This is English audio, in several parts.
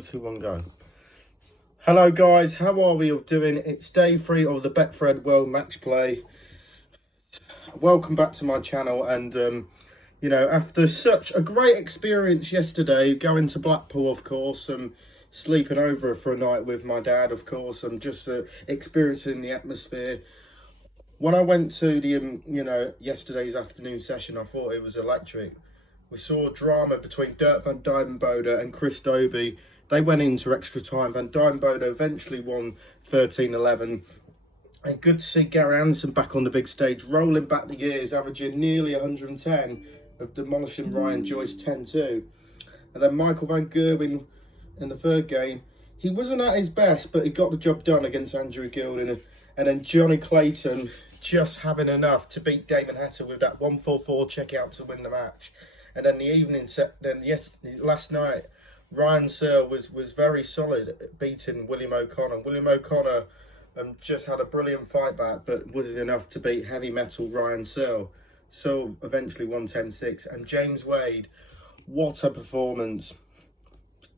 3, 2, 1, go. Hello guys, how are we all doing? It's day 3 of the Betfred World Matchplay. Welcome back to my channel, and you know, after such a great experience yesterday, going to Blackpool, of course, sleeping over for a night with my dad, of course, and just experiencing the atmosphere. When I went to the you know, yesterday's afternoon session, I thought it was electric. We saw drama between Dirk van Dijvenbode and Chris Dobie. They went into extra time. Van Dijvenbode eventually won 13-11. And good to see Gary Anderson back on the big stage, rolling back the years, averaging nearly 110, of demolishing Ryan Joyce 10-2. And then Michael van Gerwyn in the third game. He wasn't at his best, but he got the job done against Andrew Gilding. And then Johnny Clayton just having enough to beat Damon Hatter with that 1-4-4 checkout to win the match. And then the evening set, last night, Ryan Searle was very solid at beating William O'Connor. William O'Connor just had a brilliant fight back, but wasn't enough to beat heavy metal Ryan Searle. Searle eventually won 10-6. And James Wade, what a performance.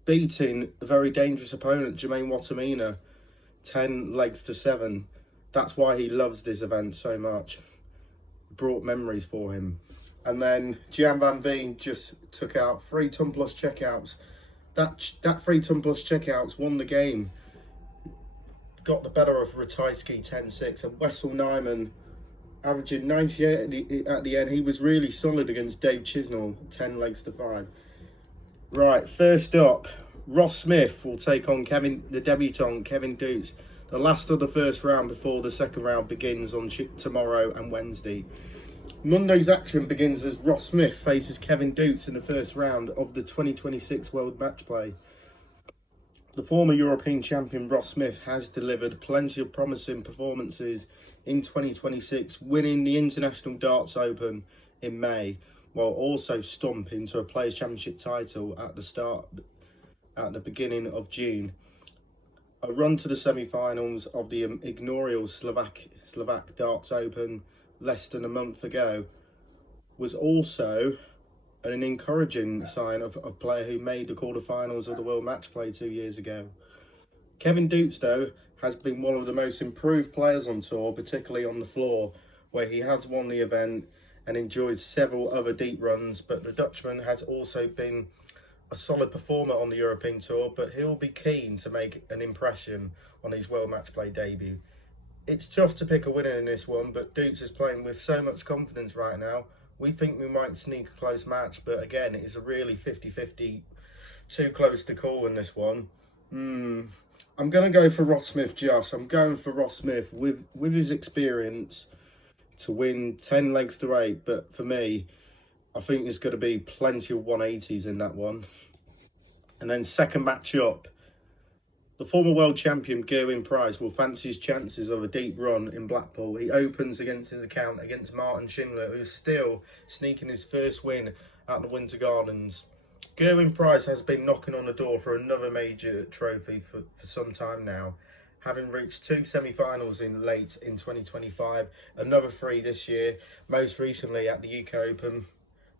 Beating a very dangerous opponent, Jermaine Wattimena, 10 legs to 7. That's why he loves this event so much. Brought memories for him. And then Jan van Veen just took out 3 ton plus checkouts. That 3 ton plus checkouts won the game. Got the better of Ratajski 10-6. And Wessel Nyman averaging 98 at the end. He was really solid against Dave Chisnall, 10 legs to 5. Right, first up, Ross Smith will take on the debutant Kevin Doets. The last of the first round before the second round begins on tomorrow and Wednesday. Monday's action begins as Ross Smith faces Kevin Doets in the first round of the 2026 World Matchplay. The former European champion Ross Smith has delivered plenty of promising performances in 2026, winning the International Darts Open in May, while also stomping to a Players' Championship title at the beginning of June. A run to the semi-finals of the inaugural Slovak Darts Open less than a month ago was also an encouraging sign of a player who made the quarterfinals of the World Matchplay 2 years ago. Kevin Doets, though, has been one of the most improved players on tour, particularly on the floor, where he has won the event and enjoyed several other deep runs, but the Dutchman has also been a solid performer on the European tour, but he'll be keen to make an impression on his World Matchplay debut. It's tough to pick a winner in this one, but Doets is playing with so much confidence right now. We think we might sneak a close match, but again, it's a really 50-50, too close to call in this one. I'm going to go for Ross Smith, Josh. I'm going for Ross Smith with his experience to win 10 legs to 8, but for me, I think there's going to be plenty of 180s in that one. And then second match up, the former world champion Gerwyn will fancy his chances of a deep run in Blackpool. He opens against his account against Martin Schindler, who's still sneaking his first win at the Winter Gardens. Gerwyn has been knocking on the door for another major trophy for some time now, having reached 2 semi-finals late in 2025, another 3 this year, most recently at the UK Open.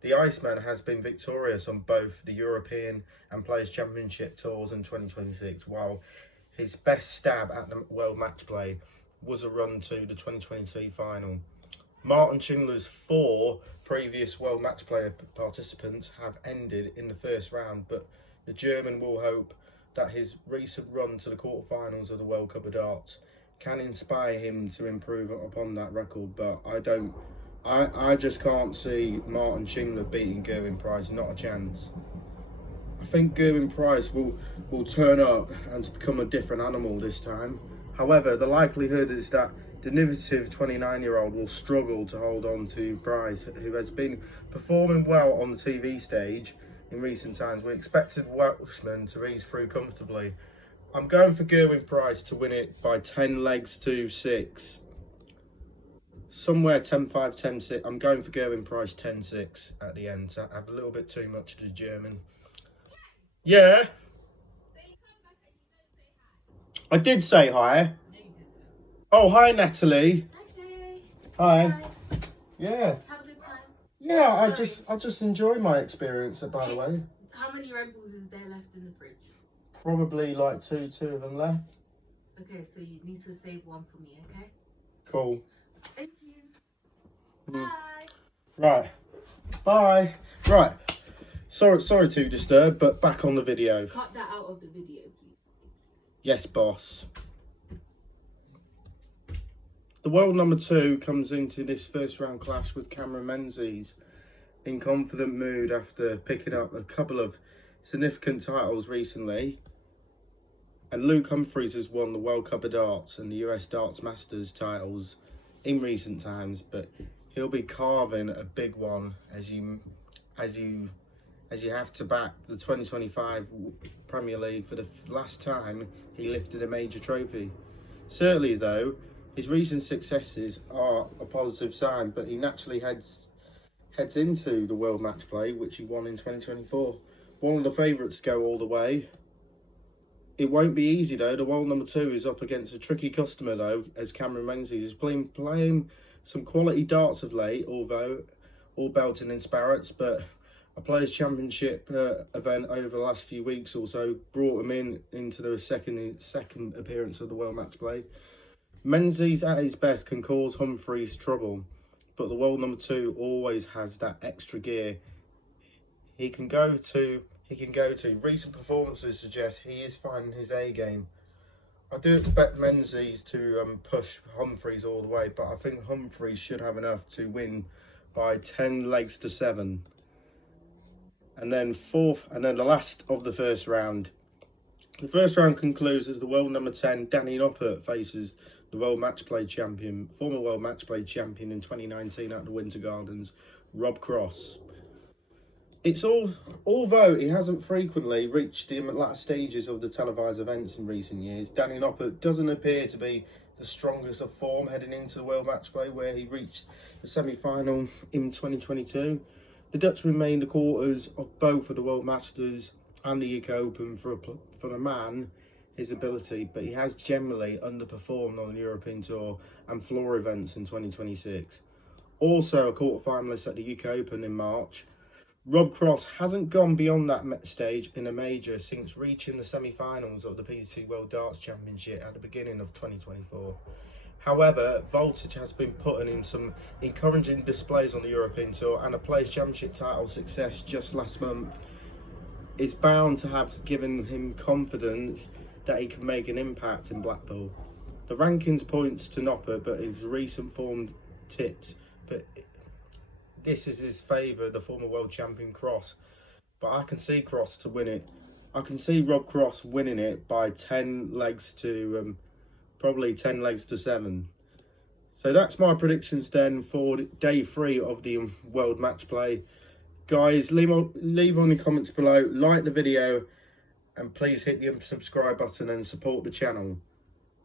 The Iceman has been victorious on both the European and Players' Championship tours in 2026, while his best stab at the World Matchplay was a run to the 2022 final. Martin Schindler's 4 previous World Matchplay participants have ended in the first round, but the German will hope that his recent run to the quarterfinals of the World Cup of Darts can inspire him to improve upon that record, but I just can't see Martin Schindler beating Gerwyn, not a chance. I think Gerwyn will turn up and become a different animal this time. However, the likelihood is that the innovative 29-year-old will struggle to hold on to Price, who has been performing well on the TV stage in recent times. We expected Welshman to ease through comfortably. I'm going for Gerwyn to win it by 10 legs to 6. Somewhere 10-5, 10-6. I'm going for Gerwyn 10-6 at the end. So I have a little bit too much to the German. Yeah. I did say hi. Oh, hi, Natalie. Okay. Hi. Yeah. Have a good time. Yeah, Sorry. I just enjoy my experience, by the way. How many Red Bulls is there left in the fridge? Probably like two of them left. Okay, so you need to save one for me, okay? Cool. Thank you. Mm. Bye. Right. Bye. Right. Sorry to disturb, but back on the video. Cut that out of the video, please. Yes, boss. The world number 2 comes into this first round clash with Cameron Menzies in confident mood after picking up a couple of significant titles recently. And Luke Humphries has won the World Cup of Darts and the US Darts Masters titles in recent times, but he'll be carving a big one as you have to back the 2025 Premier League for the last time he lifted a major trophy. Certainly, though, his recent successes are a positive sign, but he naturally heads into the World Matchplay, which he won in 2024. One of the favourites to go all the way. It won't be easy, though. The world number 2 is up against a tricky customer, though, as Cameron Menzies is playing some quality darts of late, although all belting in sparrows, but a Players' Championship event over the last few weeks or so brought him into the second appearance of the World Matchplay. Menzies at his best can cause Humphries trouble, but the world number 2 always has that extra gear he can go to. Recent performances suggest he is finding his A game. I do expect Menzies to push Humphries all the way, but I think Humphries should have enough to win by 10 legs to 7. And then the last of the first round. The first round concludes as the world number 10, Danny Noppert, faces the World Matchplay champion, former World Matchplay champion in 2019 at the Winter Gardens, Rob Cross. Although he hasn't frequently reached the latter stages of the televised events in recent years, Danny Noppert doesn't appear to be the strongest of form heading into the World Matchplay, where he reached the semi-final in 2022. The Dutchman made the quarters of both of the World Masters and the UK Open for the man, his ability, but he has generally underperformed on the European Tour and floor events in 2026. Also a quarter-finalist at the UK Open in March, Rob Cross hasn't gone beyond that stage in a major since reaching the semi-finals of the PDC World Darts Championship at the beginning of 2024. However, voltage has been putting in some encouraging displays on the European Tour, and a Players' Championship title success just last month is bound to have given him confidence that he can make an impact in Blackpool. The rankings points to Noppert, but his recent form tips, but this is his favour, the former world champion Cross. But I can see Cross to win it. I can see Rob Cross winning it by 10 legs to probably 10 legs to 7. So that's my predictions then for day 3 of the World Matchplay. Guys, leave on the comments below, like the video, and please hit the subscribe button and support the channel.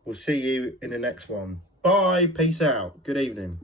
We'll see you in the next one. Bye, peace out, good evening.